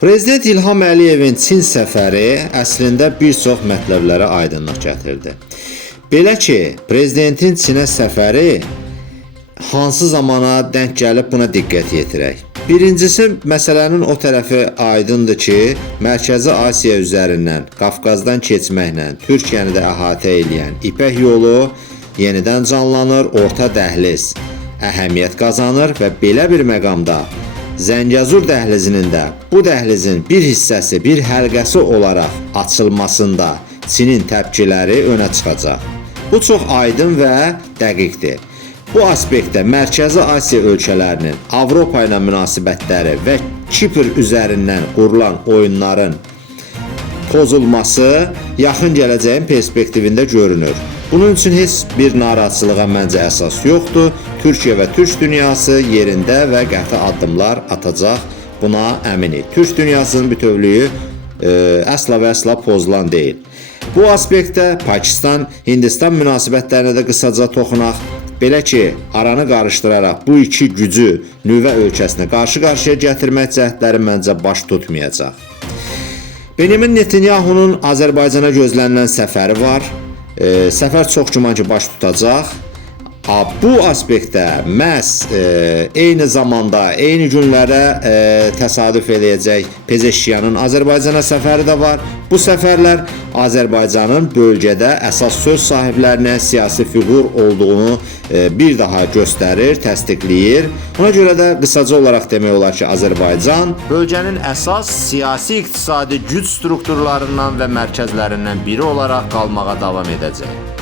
Prezident İlham Əliyevin Çin səfəri əslində bir çox mətləblərə aydınlıq gətirdi. Belə ki, prezidentin Çinə səfəri hansı zamana denk gəlib buna diqqət yetirək. Birincisi, məsələnin o tərəfi aydındır ki, Mərkəzi Asiya üzərindən Qafqazdan keçməklə Türkiyəni də əhatə edən İpək yolu yenidən canlanır, orta dəhliz əhəmiyyət qazanır və belə bir məqamda Zəngəzur dəhlizinin də bu dəhlizin bir hissəsi, bir həlqəsi olaraq açılmasında Çinin təpkiləri önə çıxacaq. Bu çox aydın və dəqiqdir. Bu aspektdə Mərkəzi Asiya ölkələrinin Avropa ilə münasibətləri və Kipr üzərindən qurulan oyunların pozulması yaxın gələcəyin perspektivində görünür. Bunun üçün heç bir narahatçılığa məncə əsas yoxdur. Türkiyə və Türk dünyası yerində və qəti addımlar atacaq, buna əminik. Türk dünyasının bütövlüyü əsla və əsla pozulan deyil. Bu aspektdə Pakistan-Hindistan münasibətlərinə də qısaca toxunaq. Belə ki, aranı qarışdıraraq bu iki gücü nüvə ölkəsinə qarşı-qarşıya gətirmək cəhdləri məncə baş tutmayacaq. Benjamin Netanyahunun Azərbaycana gözlənilən səfəri var. Səfər çox güman ki, baş tutacaq. Bu aspektdə məhz eyni zamanda, eyni günlərə təsadüf edəcək Pezeşkiyanın Azərbaycana səfəri də var. Bu səfərlər Azərbaycanın bölgədə əsas söz sahiblərinə siyasi fiqur olduğunu bir daha göstərir, təsdiqləyir. Ona görə də qısaca olaraq demək olar ki, Azərbaycan bölgənin əsas siyasi-iqtisadi güc strukturlarından və mərkəzlərindən biri olaraq qalmağa davam edəcək.